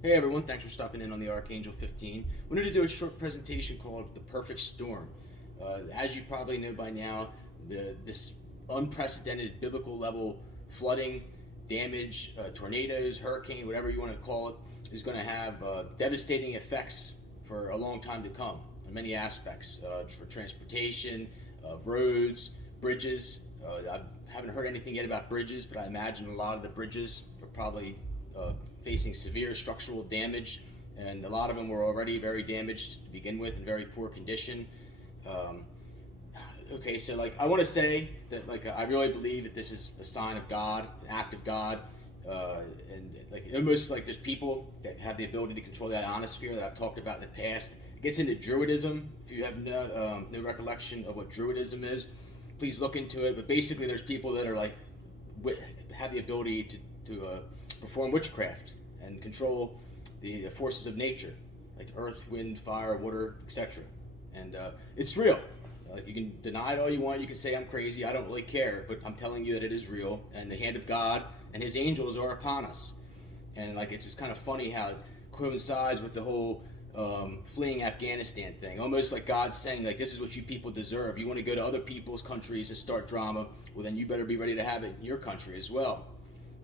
Hey everyone, thanks for stopping in on the Archangel 15. Wanted to do a short presentation called The Perfect Storm. As you probably know by now, this unprecedented biblical level flooding, damage, tornadoes, hurricane, whatever you want to call it, is going to have devastating effects for a long time to come in many aspects, for transportation, roads, bridges. I haven't heard anything yet about bridges, but I imagine a lot of the bridges are probably facing severe structural damage, and a lot of them were already very damaged to begin with, in very poor condition. Um, okay, so I want to say that I really believe that this is a sign of God, an act of God, and almost like there's people that have the ability to control that ionosphere that I've talked about in the past. It gets into druidism. If you have no recollection of what druidism is, please look into it. But basically, there's people that are have the ability to perform witchcraft and control the forces of nature, like earth, wind, fire, water, etc. And it's real. You can deny it all you want. You can say I'm crazy. I don't really care. But I'm telling you that it is real. And the hand of God and His angels are upon us. And it's just kind of funny how it coincides with the whole fleeing Afghanistan thing. Almost like God's saying, this is what you people deserve. You want to go to other people's countries and start drama? Well, then you better be ready to have it in your country as well.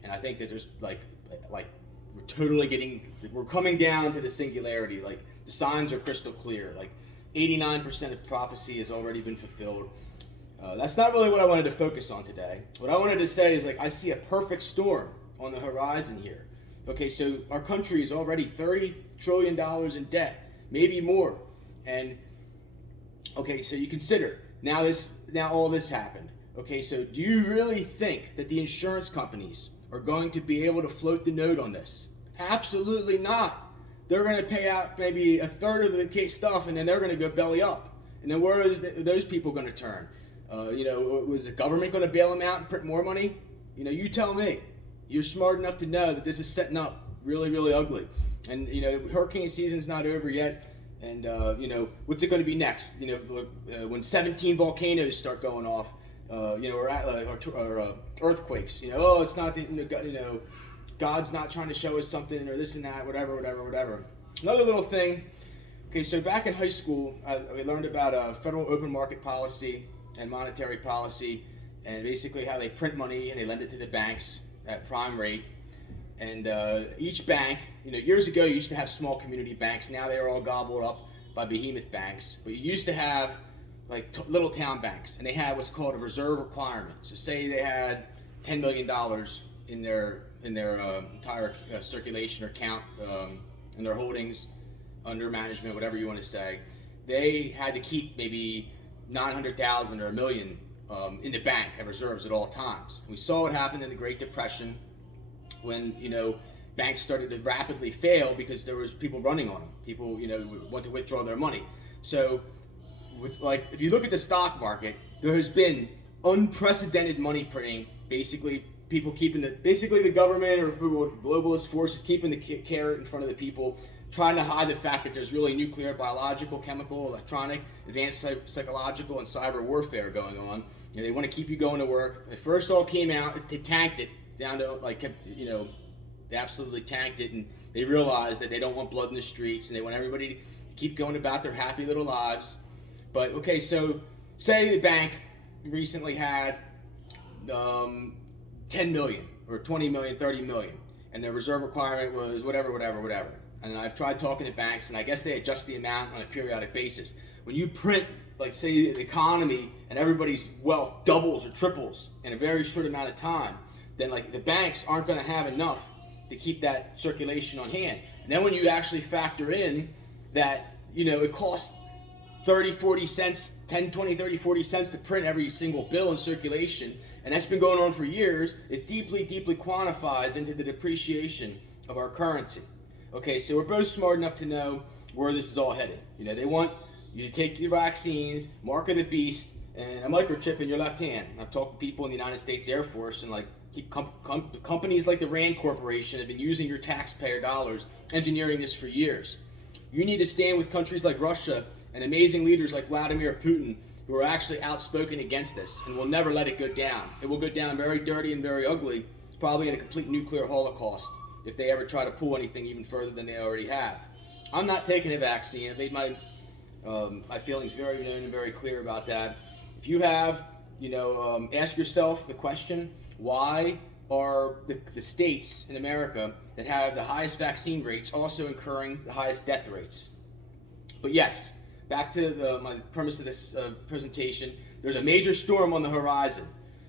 And I think that there's we're coming down to the singularity. The signs are crystal clear. 89% of prophecy has already been fulfilled. That's not really what I wanted to focus on today. What I wanted to say is I see a perfect storm on the horizon here. Okay, so our country is already $30 trillion in debt, maybe more. And okay, so you consider now all this happened. Okay, so do you really think that the insurance companies are going to be able to float the note on this? Absolutely not. They're going to pay out maybe a third of the case stuff, and then they're going to go belly up. And then where is those people going to turn? Was the government going to bail them out and print more money? You tell me. You're smart enough to know that this is setting up really, really ugly. And hurricane season's not over yet. And what's it going to be next? When 17 volcanoes start going off, or earthquakes. It's not that God's not trying to show us something or this and that, whatever. Another little thing. Okay, so back in high school, we learned about federal open market policy and monetary policy, and basically how they print money and they lend it to the banks at prime rate. And each bank, years ago you used to have small community banks. Now they are all gobbled up by behemoth banks. But you used to have little town banks, and they had what's called a reserve requirement. So say they had $10 million in their entire circulation or count in their holdings under management, whatever you want to say. They had to keep maybe 900,000 or $1 million in the bank at reserves at all times. We saw what happened in the Great Depression when banks started to rapidly fail because there was people running on them. People want to withdraw their money. So if you look at the stock market, there has been unprecedented money printing. Basically, people basically the government or globalist forces keeping the carrot in front of the people, trying to hide the fact that there's really nuclear, biological, chemical, electronic, advanced psychological, and cyber warfare going on. They want to keep you going to work. It first all came out, they tanked it down to they absolutely tanked it, and they realized that they don't want blood in the streets, and they want everybody to keep going about their happy little lives. But okay, so say the bank recently had 10 million or 20 million, 30 million, and their reserve requirement was whatever. And I've tried talking to banks, and I guess they adjust the amount on a periodic basis. When you print, say the economy and everybody's wealth doubles or triples in a very short amount of time, then the banks aren't going to have enough to keep that circulation on hand. And then when you actually factor in that, it costs 30, 40 cents, 10, 20, 30, 40 cents to print every single bill in circulation, and that's been going on for years, it deeply, deeply quantifies into the depreciation of our currency. Okay, so we're both smart enough to know where this is all headed. They want you to take your vaccines, mark of the beast, and a microchip in your left hand. I've talked to people in the United States Air Force, and companies like the Rand Corporation have been using your taxpayer dollars, engineering this for years. You need to stand with countries like Russia and amazing leaders like Vladimir Putin, who are actually outspoken against this and will never let it go down. It will go down very dirty and very ugly, probably in a complete nuclear holocaust. if they ever try to pull anything even further than they already have. I'm not taking a vaccine. I made my feelings very known and very clear about that. If you have, ask yourself the question, why are the states in America that have the highest vaccine rates also incurring the highest death rates? But yes, back to my premise of this presentation, there's a major storm on the horizon.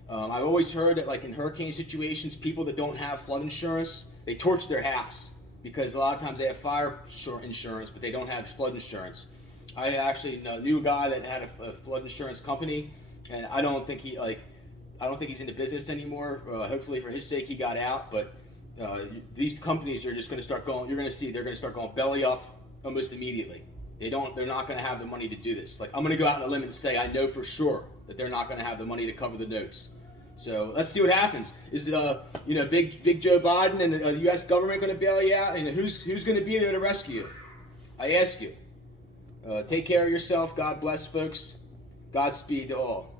I've always heard that, like in hurricane situations, people that don't have flood insurance, they torch their house because a lot of times they have fire insurance, but they don't have flood insurance. I actually knew a guy that had a flood insurance company, and I don't think he's in the business anymore. Hopefully, for his sake, he got out. But these companies are just going to start going. You're going to see they're going to start going belly up almost immediately. They're not going to have the money to do this. Like, I'm going to go out on a limb and say I know for sure that they're not going to have the money to cover the notes. So let's see what happens. Is Big Joe Biden and the U.S. government going to bail you out? And who's going to be there to rescue you? I ask you. Take care of yourself. God bless, folks. Godspeed to all.